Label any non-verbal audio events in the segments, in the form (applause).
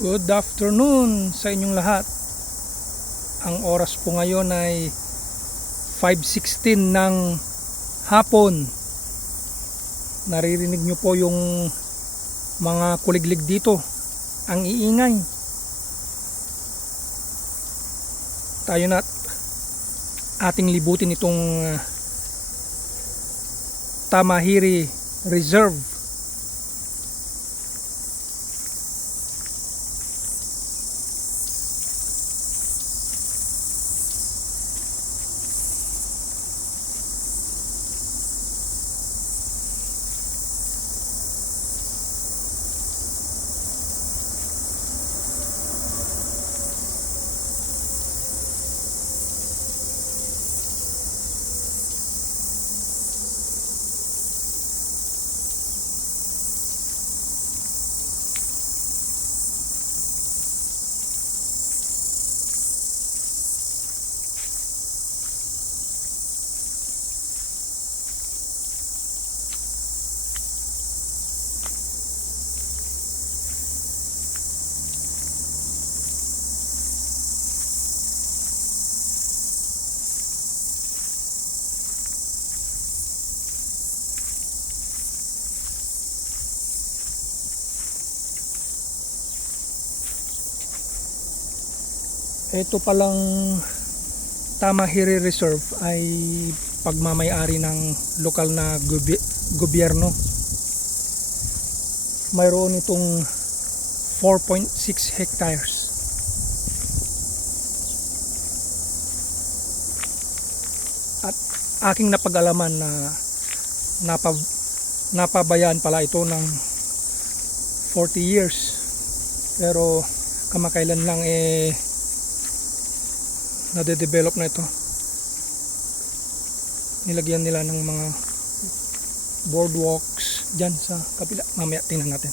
Good afternoon sa inyong lahat. Ang oras po ngayon ay 5.16 ng hapon. Naririnig nyo po yung mga kuliglig dito. Ang iingay. Tayo na ating libutin itong uh, Tamahiri Reserve. Ito palang Tamahiri Reserve ay pagmamayari ng lokal na goby- gobyerno. Mayroon itong 4.6 hectares. At aking napag-alaman na napab napabayaan pala ito ng 40 years. Pero kamakailan lang eh nade-develop na ito. Nilagyan nila ng mga boardwalks dyan sa kabila mamaya tingnan natin.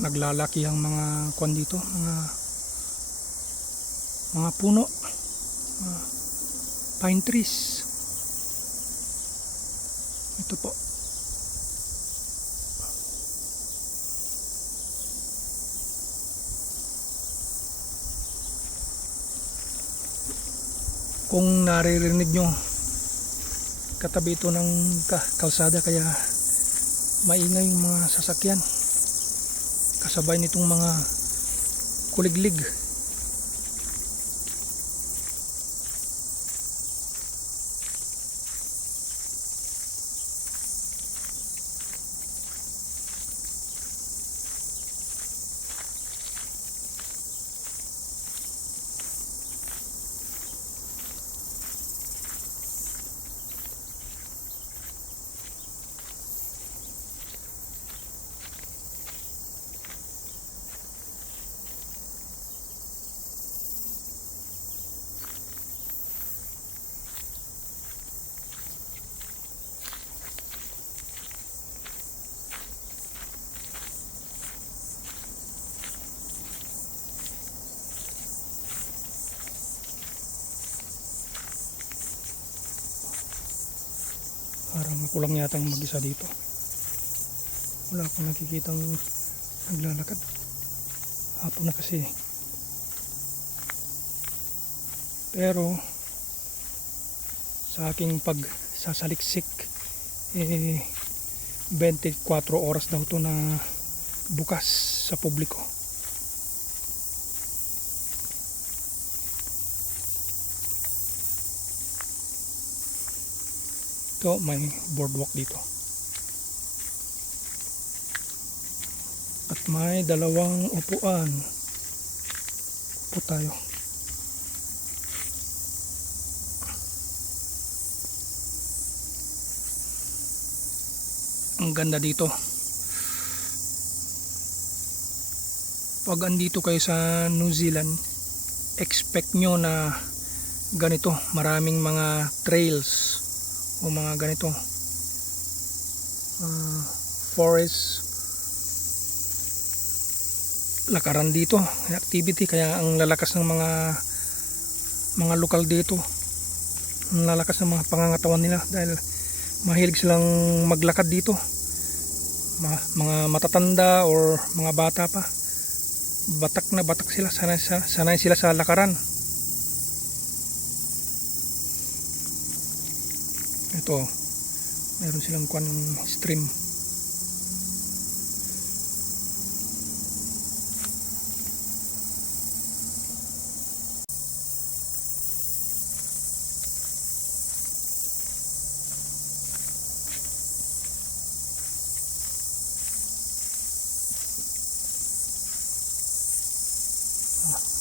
Naglalaki ang mga kwan dito mga mga puno. Mga pine trees. Ito po kung naririnig nyo katabi ito ng ka- kalsada kaya maingay yung mga sasakyan. Kasabay nitong mga kuliglig parang ako lang yatang mag-isa dito. Wala akong nakikitang naglalakad. Hapon na kasi. Pero sa aking pagsasaliksik eh 24 oras daw to na bukas sa publiko ito may boardwalk dito. At may dalawang upuan upo tayo. Ang ganda dito. Pag andito kayo sa New Zealand expect nyo na ganito maraming mga trails o mga ganito. Ah, forest. Lakaran dito activity kaya ang lalakas ng mga mga lokal dito. Ang lalakas ng mga pangangatawan nila dahil mahilig silang maglakad dito. Ma- mga matatanda or mga bata pa. Batak na batak sila sanay, sa- sanay sila sa lakaran ito meron silang kuan ng stream.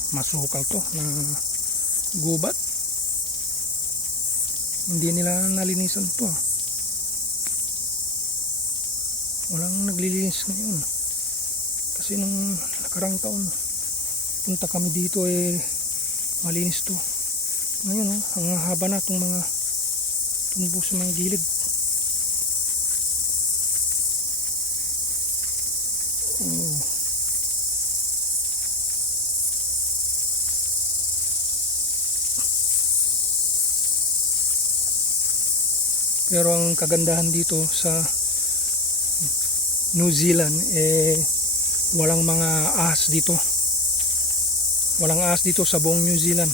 Masukal to na gubat hindi nila nalinisan ah. walang naglilinis ngayon kasi nung nakarang taon punta kami dito eh malinis to ngayon oh, ang haba na itong mga tumbo sa mga gilid oh. Pero ang kagandahan dito sa New Zealand eh walang mga ahas dito. Walang ahas dito sa buong New Zealand.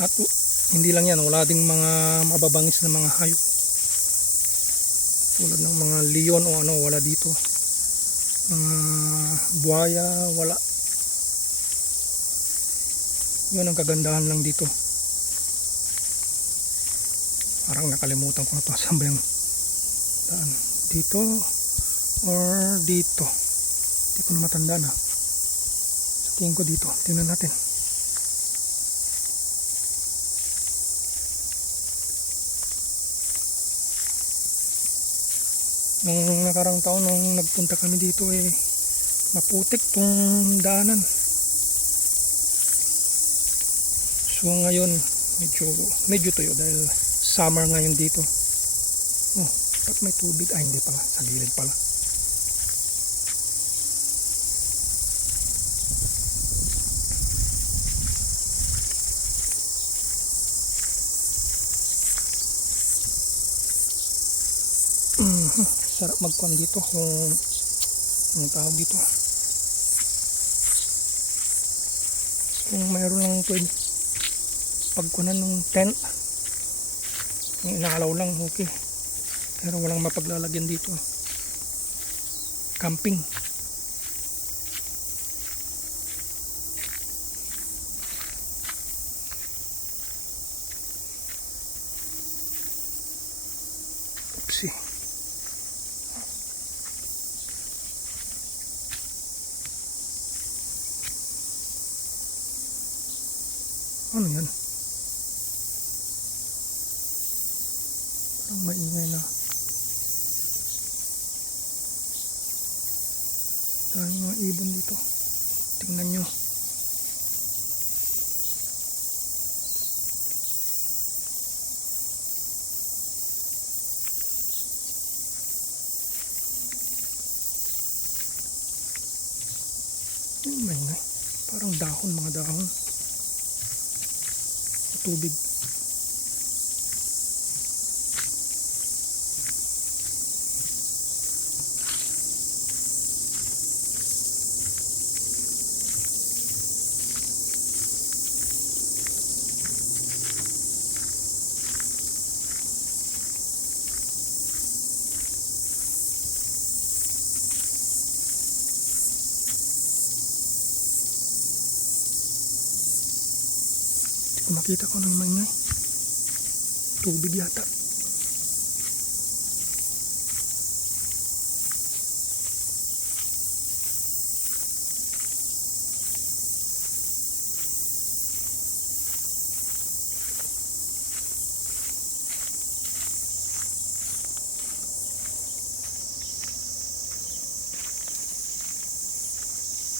At hindi lang yan, wala ding mga mababangis na mga hayop. Tulad ng mga leon o ano, wala dito. Mga buhaya, wala. Yun ang kagandahan lang dito. Parang nakalimutan ko na to. (laughs) Saan ba yung daan? Dito or dito? Hindi ko na matanda na. Sa tingin ko dito. Tingnan natin. Nung nakarang taon nung nagpunta kami dito eh maputik tong daanan. So ngayon medyo medyo tuyo dahil summer ngayon dito. Oh ba't may tubig? Ay hindi pala. Sa gilid pala sarap magkuhan dito kung ano tawag dito? Kung mayroon lang pwede pagkunan ng tent kung inaalaw lang okay. Pero walang mapaglalagyan dito. Camping Oopsie. Ano yan? Na. Dahil mga ibon dito. Tingnan nyo. Ay, maingay. Parang dahon, mga dahon. Tubig. Makita ko ng maingay. Tubig yata.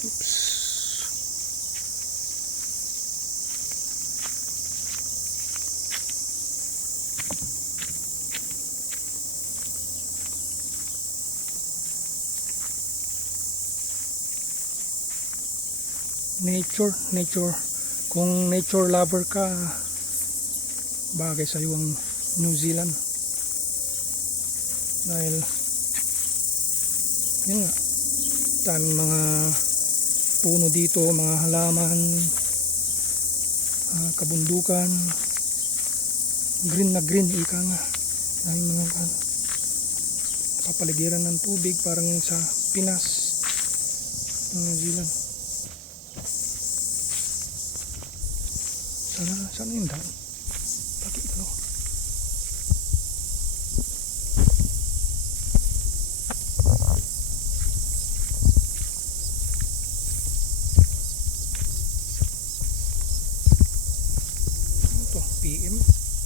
Oops. Nature, nature. Kung nature lover ka, bagay sa ang New Zealand. Dahil, yun nga, daming mga puno dito, mga halaman, ah, kabundukan, green na green, ika nga. Daming mga kan, napapaligiran ng tubig, parang sa Pinas, New Zealand. Sana, sana yung daan. Bakit ano? Ano to? PM?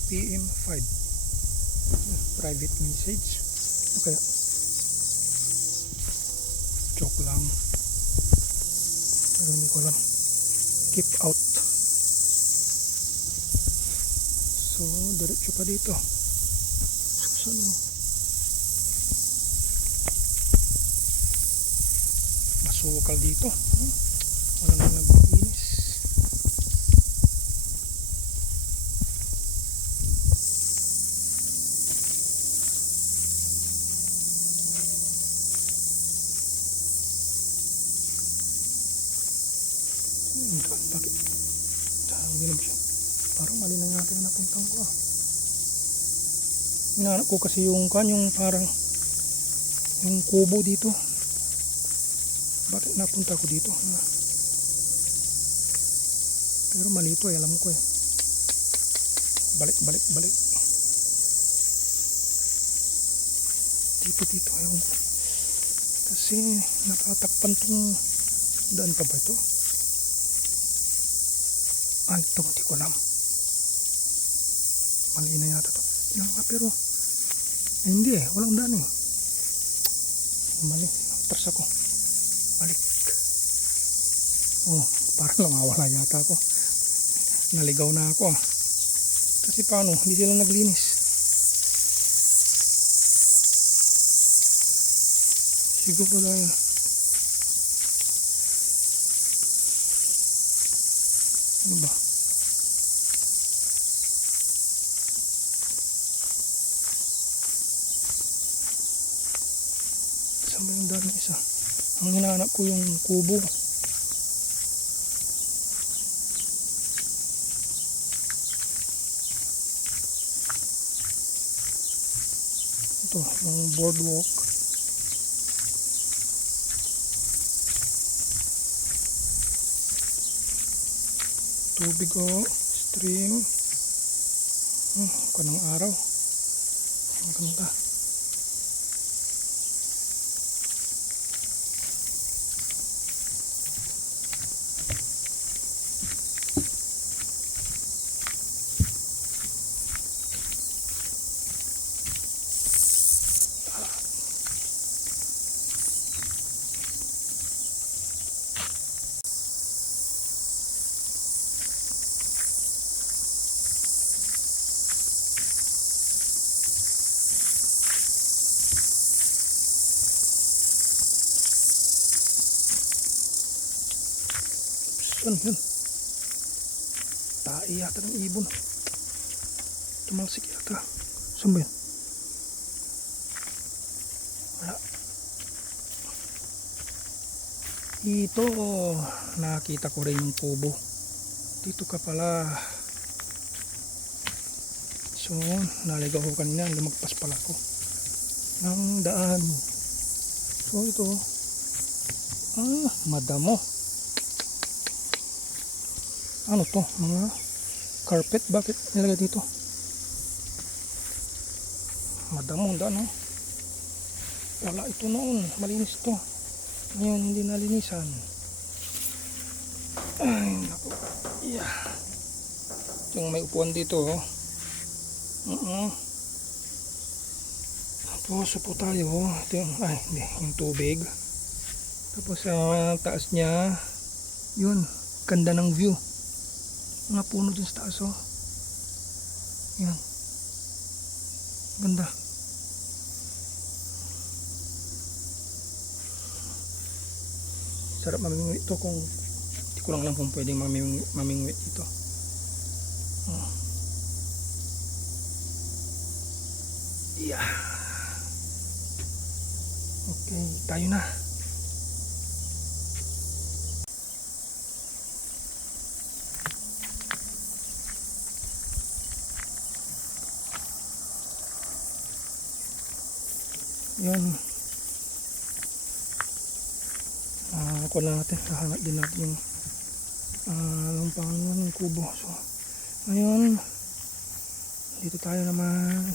PM 5. Ah, Private message. Ano kaya? Joke lang. Pero hindi ko alam. Keep out. So, diretso pa dito. Saan yun? Masukal dito. Walang naglinis. Hmm, bakit? Ginom siya? Parang mali na yata yung napuntang ko ah. Hinahanap ko kasi yung kan, yung parang yung kubo dito. Bakit napunta ko dito? Pero mali ito eh, alam ko eh. Balik, balik, balik. Dito, dito. Ayaw. Kasi natatakpan tong daan pa ba ito? Ah, ito, hindi ko alam. Mali na yata to. Tinaka pero, eh, hindi eh, walang daan eh. Mali, atras ako. Balik. Oh, parang (laughs) namawala yata ako. Naligaw na ako ah. Kasi paano, hindi sila naglinis. Siguro dahil ano ba? Saan ba yung daan ng isa? Ang hinahanap ko yung kubo. Ito, yung boardwalk. Tubig o stream. Hmm, kanang araw. Ang ganda. Yun? Tae yata ng ibon. Tumalsik yata. Saan ba yun? Wala. Ito, nakita ko rin yung kubo. Dito ka pala. So, naligaw ko kanina. Lumagpas pala ako. Ng daan. So, ito. Ah, madamo ano to? Mga carpet? Bakit nilagay dito? Madamo daan no? Wala ito noon. Malinis to. Ngayon hindi nalinisan. Ay naku. Yeah. yung may upuan dito oh. Uh -uh. tapos upo tayo oh. ito yung, ay hindi. Yung tubig. Tapos sa taas niya. Yun. Ganda ng view mga puno dun sa taas oh. Yan. Ganda. Sarap mamimili ito kung hindi ko lang lang kung pwedeng maming, mamingwit dito. Oh. Yeah. Okay, tayo na. Yun. Uh, lang natin. Hahanap din natin yung ah, lumpang yun, yung kubo. So, ngayon, dito tayo naman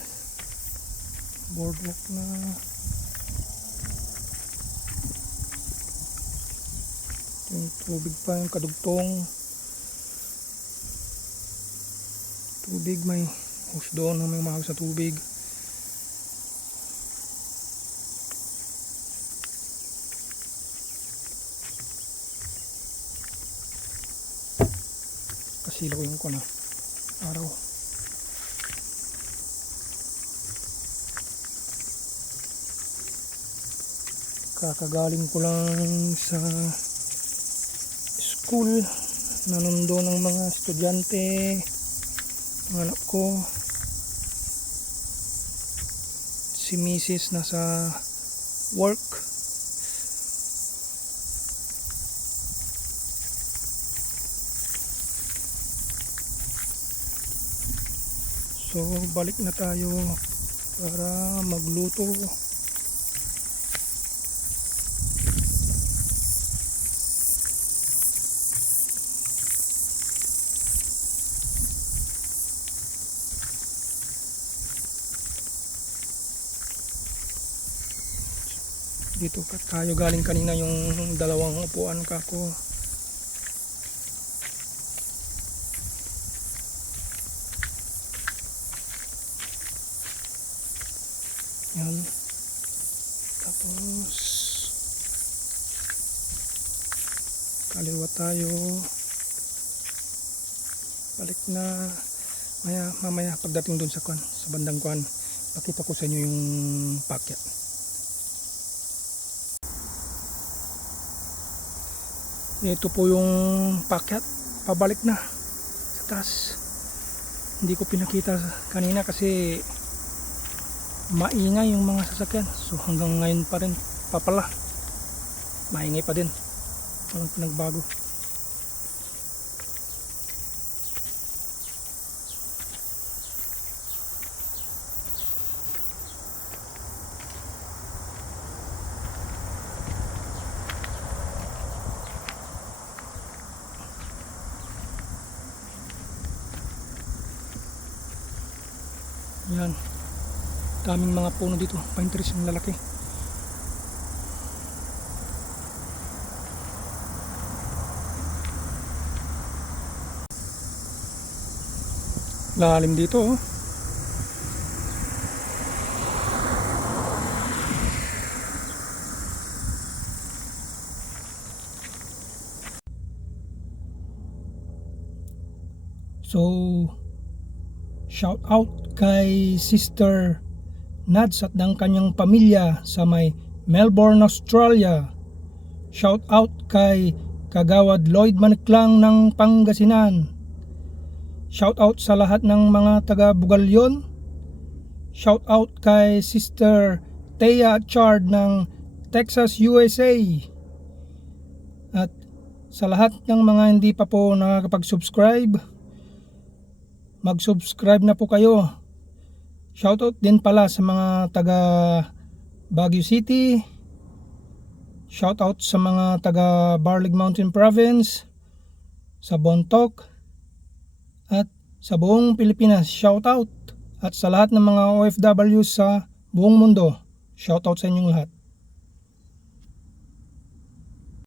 boardwalk na yung tubig pa yung kadugtong tubig may hose doon may mahal sa tubig kasilaw yung ko na. Araw. Kakagaling ko lang sa school. Nanundo ng mga estudyante. Ng anak ko. Si misis nasa work so balik na tayo para magluto. Dito tayo galing kanina yung dalawang upuan ka yan tapos kaliwa tayo. Balik na. Maya, mamaya pagdating dun sa kwan sa bandang kwan pakita ko sa inyo yung packet. Ito po yung packet. Pabalik na. Sa taas. Hindi ko pinakita kanina kasi maingay yung mga sasakyan. So hanggang ngayon pa rin papala. Maingay pa din. Walang pinagbago yan daming mga puno dito. Pine trees yung lalaki. Lalim dito oh. So, shout out kay Sister Nads at ng kanyang pamilya sa may Melbourne, Australia. Shout out kay Kagawad Lloyd Maniklang ng Pangasinan. Shout out sa lahat ng mga taga Bugalyon. Shout out kay Sister Thea Chard ng Texas, USA. At sa lahat ng mga hindi pa po nakakapag-subscribe, mag-subscribe na po kayo. Shoutout din pala sa mga taga Baguio City. Shoutout sa mga taga Barlig Mountain Province, sa Bontoc, at sa buong Pilipinas. Shoutout! At sa lahat ng mga OFW sa buong mundo. Shoutout sa inyong lahat.